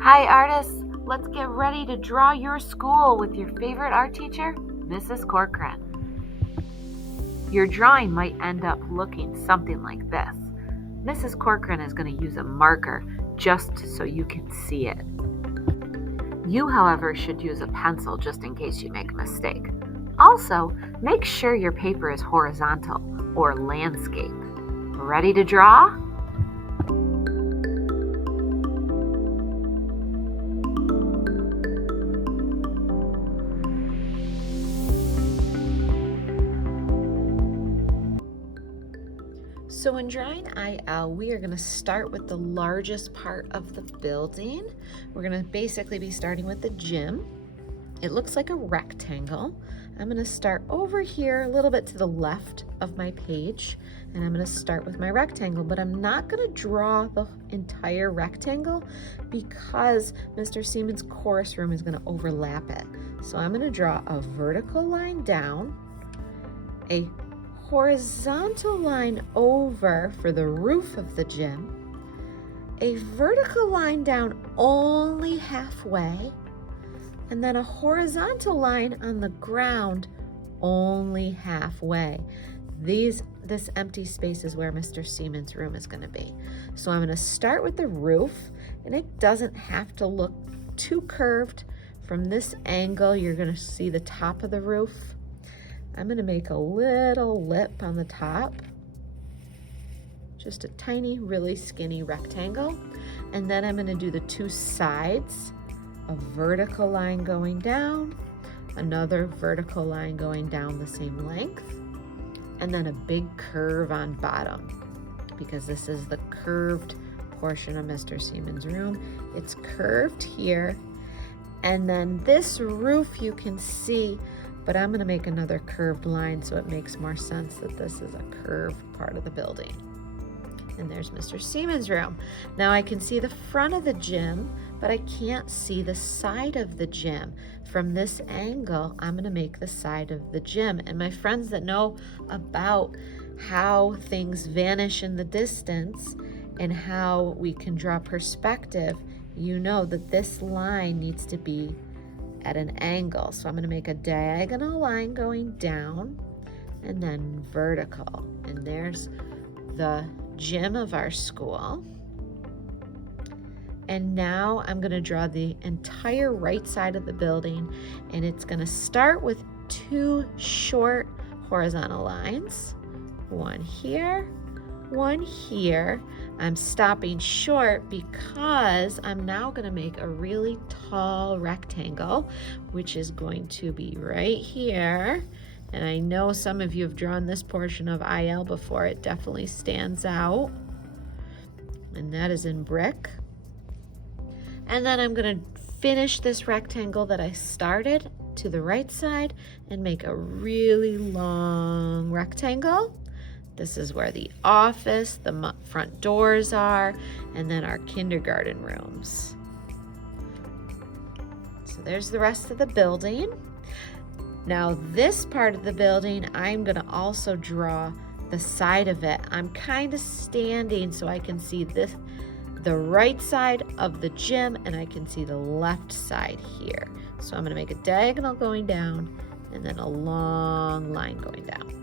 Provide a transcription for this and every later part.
Hi artists, let's get ready to draw your school with your favorite art teacher, Mrs. Corcoran. Your drawing might end up looking something like this. Mrs. Corcoran is going to use a marker just so you can see it. You, however, should use a pencil just in case you make a mistake. Also, make sure your paper is horizontal or landscape. Ready to draw? So in drawing IL, we are going to start with the largest part of the building. We're going to basically be starting with the gym. It looks like a rectangle. I'm going to start over here a little bit to the left of my page, and I'm going to start with my rectangle, but I'm not going to draw the entire rectangle because Mr. Seaman's chorus room is going to overlap it. So I'm going to draw a vertical line down, a horizontal line over for the roof of the gym, a vertical line down only halfway, and then a horizontal line on the ground only halfway. This empty space is where Mr. Seaman's room is going to be. So I'm going to start with the roof, and it doesn't have to look too curved. From this angle, you're going to see the top of the roof. I'm going to make a little lip on the top, just a tiny, really skinny rectangle. And then I'm going to do the two sides, a vertical line going down, another vertical line going down the same length, and then a big curve on bottom, because this is the curved portion of Mr. Seaman's room. It's curved here, and then this roof you can see, but I'm going to make another curved line so it makes more sense that this is a curved part of the building. And there's Mr. Seaman's room. Now I can see the front of the gym, but I can't see the side of the gym. From this angle, I'm going to make the side of the gym. And my friends that know about how things vanish in the distance and how we can draw perspective, you know that this line needs to be at an angle. So I'm going to make a diagonal line going down and then vertical. And there's the gym of our school. And now I'm going to draw the entire right side of the building, and it's going to start with two short horizontal lines, one here, one here. I'm stopping short because I'm now going to make a really tall rectangle, which is going to be right here. And I know some of you have drawn this portion of IL before. It definitely stands out. And that is in brick. And then I'm going to finish this rectangle that I started to the right side and make a really long rectangle. This is where the office, the front doors are, and then our kindergarten rooms. So there's the rest of the building. Now this part of the building, I'm going to also draw the side of it. I'm kind of standing so I can see the right side of the gym, and I can see the left side here. So I'm going to make a diagonal going down and then a long line going down.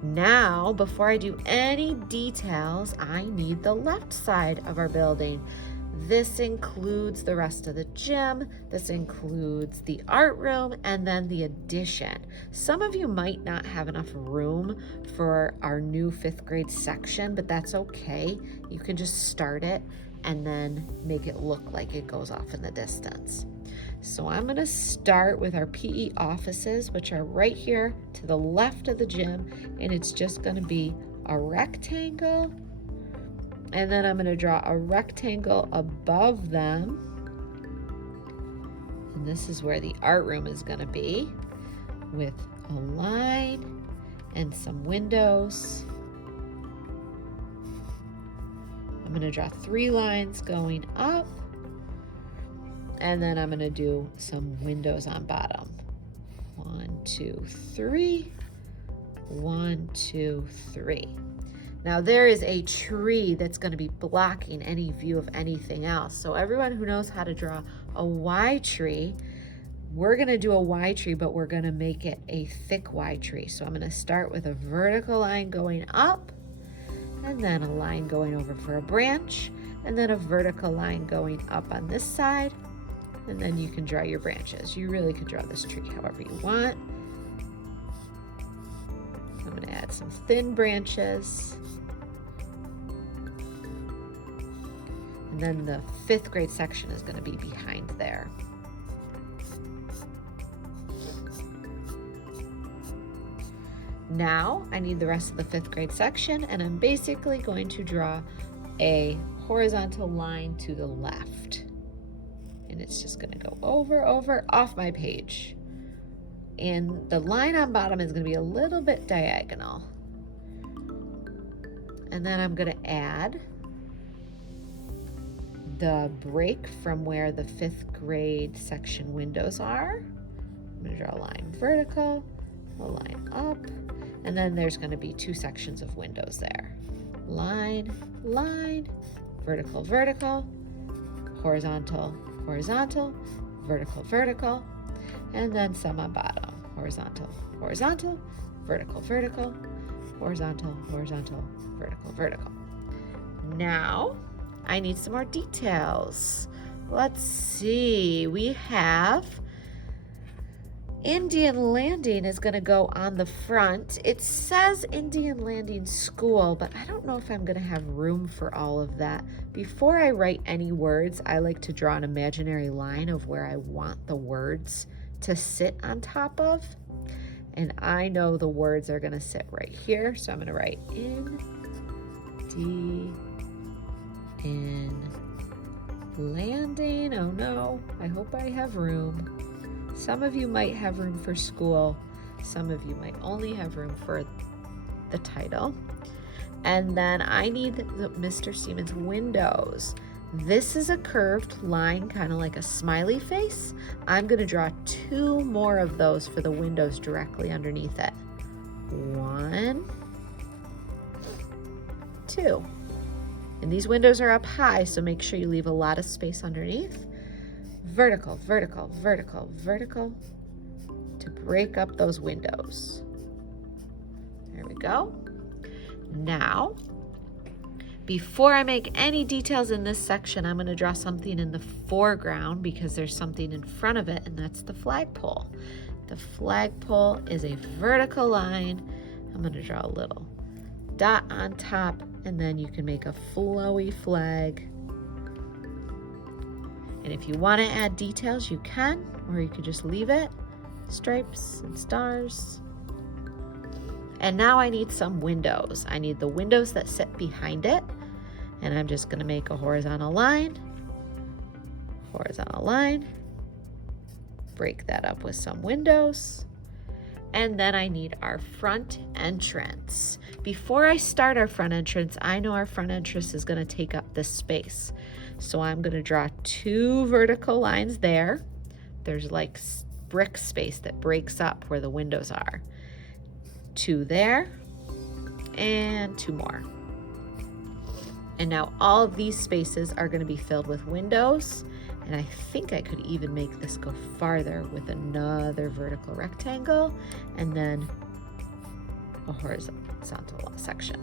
Now, before I do any details, I need the left side of our building. This includes the rest of the gym, this includes the art room, and then the addition. Some of you might not have enough room for our new 5th grade section, but that's okay. You can just start it and then make it look like it goes off in the distance. So I'm going to start with our PE offices, which are right here to the left of the gym, and it's just going to be a rectangle. And then I'm going to draw a rectangle above them. And this is where the art room is going to be, with a line and some windows. I'm going to draw 3 lines going up. And then I'm going to do some windows on bottom. 1, 2, 3. 1, 2, 3. Now there is a tree that's going to be blocking any view of anything else. So everyone who knows how to draw a Y tree, we're going to do a Y tree, but we're going to make it a thick Y tree. So I'm going to start with a vertical line going up, and then a line going over for a branch, and then a vertical line going up on this side, and then you can draw your branches. You really could draw this tree however you want. I'm going to add some thin branches. And then the 5th grade section is going to be behind there. Now I need the rest of the 5th grade section, and I'm basically going to draw a horizontal line to the left. And it's just going to go over, off my page. And the line on bottom is going to be a little bit diagonal. And then I'm going to add the break from where the 5th grade section windows are. I'm going to draw a line vertical, a line up, and then there's going to be 2 sections of windows there. Line, line, vertical, vertical, horizontal, horizontal, vertical, vertical, and then some on bottom. Horizontal, horizontal, vertical, vertical, horizontal, horizontal, vertical, vertical. Now I need some more details. Let's see, we have Indian Landing is going to go on the front. It says Indian Landing School, but I don't know if I'm going to have room for all of that. Before I write any words, I like to draw an imaginary line of where I want the words to sit on top of. And I know the words are going to sit right here. So I'm going to write in Landing. Oh no, I hope I have room. Some of you might have room for school. Some of you might only have room for the title. And then I need the Mr. Siemens windows. This is a curved line, kind of like a smiley face. I'm going to draw 2 more of those for the windows directly underneath it. 1, 2. And these windows are up high, so make sure you leave a lot of space underneath. Vertical, vertical, vertical, vertical to break up those windows. There we go. Now, before I make any details in this section, I'm going to draw something in the foreground because there's something in front of it, and that's the flagpole. The flagpole is a vertical line. I'm going to draw a little dot on top, and then you can make a flowy flag. And if you want to add details, you can, or you could just leave it. Stripes and stars. And now I need some windows. I need the windows that sit behind it. And I'm just going to make a horizontal line, break that up with some windows. And then I need our front entrance. Before I start our front entrance, I know our front entrance is going to take up this space. So I'm going to draw 2 vertical lines there. There's like brick space that breaks up where the windows are. 2 there, and 2 more. And now all of these spaces are going to be filled with windows. And I think I could even make this go farther with another vertical rectangle and then a horizontal section.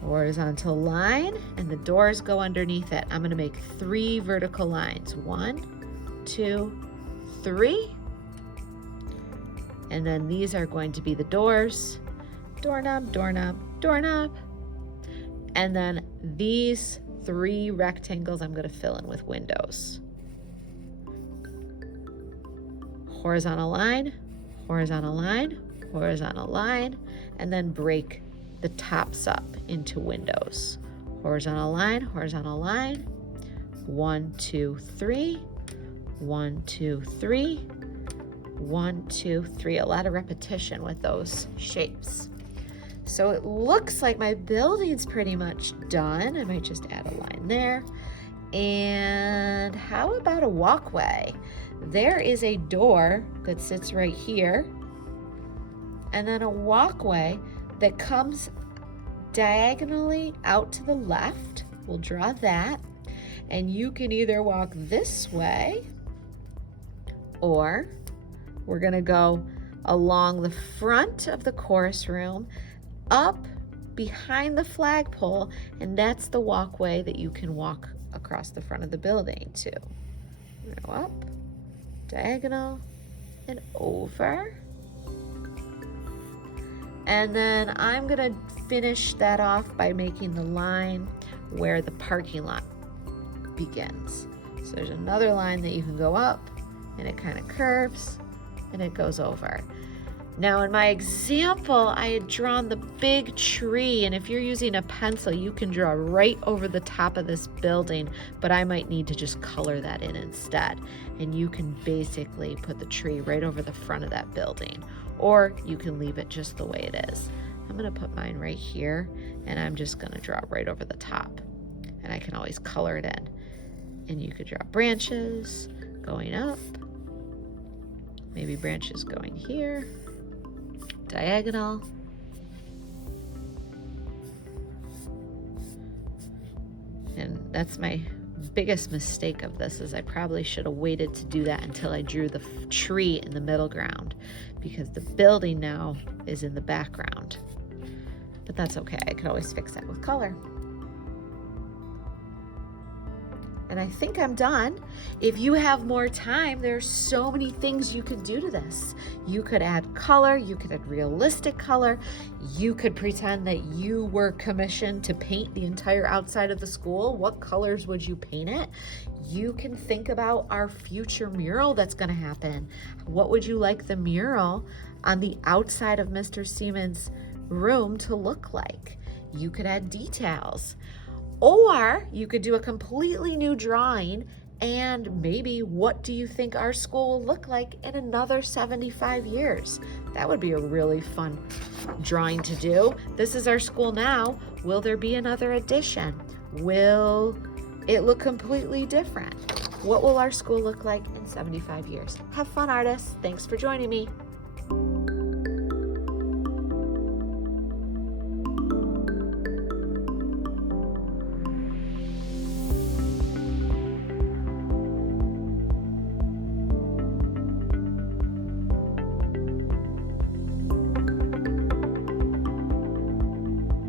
Horizontal line, and the doors go underneath it. I'm going to make 3 vertical lines. 1, 2, 3. And then these are going to be the doors. Doorknob, doorknob, doorknob. And then these 3 rectangles I'm going to fill in with windows. Horizontal line, horizontal line, horizontal line, and then break the tops up into windows. Horizontal line, 1, 2, 3, 1, 2, 3, 1, 2, 3. A lot of repetition with those shapes. So it looks like my building's pretty much done. I might just add a line there. And how about a walkway? There is a door that sits right here, and then a walkway that comes diagonally out to the left. We'll draw that. And you can either walk this way, or we're gonna go along the front of the chorus room, up behind the flagpole, and that's the walkway that you can walk across the front of the building to. Go up, diagonal, and over. And then I'm gonna finish that off by making the line where the parking lot begins. So there's another line that you can go up, and it kind of curves, and it goes over. Now in my example, I had drawn the big tree, and if you're using a pencil, you can draw right over the top of this building, but I might need to just color that in instead. And you can basically put the tree right over the front of that building, or you can leave it just the way it is. I'm gonna put mine right here, and I'm just gonna draw right over the top. And I can always color it in. And you could draw branches going up, maybe branches going here, diagonal. And that's my biggest mistake of this, is I probably should have waited to do that until I drew the tree in the middle ground, because the building now is in the background. But that's okay, I could always fix that with color. And I think I'm done. If you have more time, there's so many things you could do to this. You could add color, you could add realistic color, you could pretend that you were commissioned to paint the entire outside of the school. What colors would you paint it? You can think about our future mural that's gonna happen. What would you like the mural on the outside of Mr. Seaman's room to look like? You could add details. Or you could do a completely new drawing, and maybe what do you think our school will look like in another 75 years? That would be a really fun drawing to do. This is our school now. Will there be another edition? Will it look completely different? What will our school look like in 75 years? Have fun, artists. Thanks for joining me.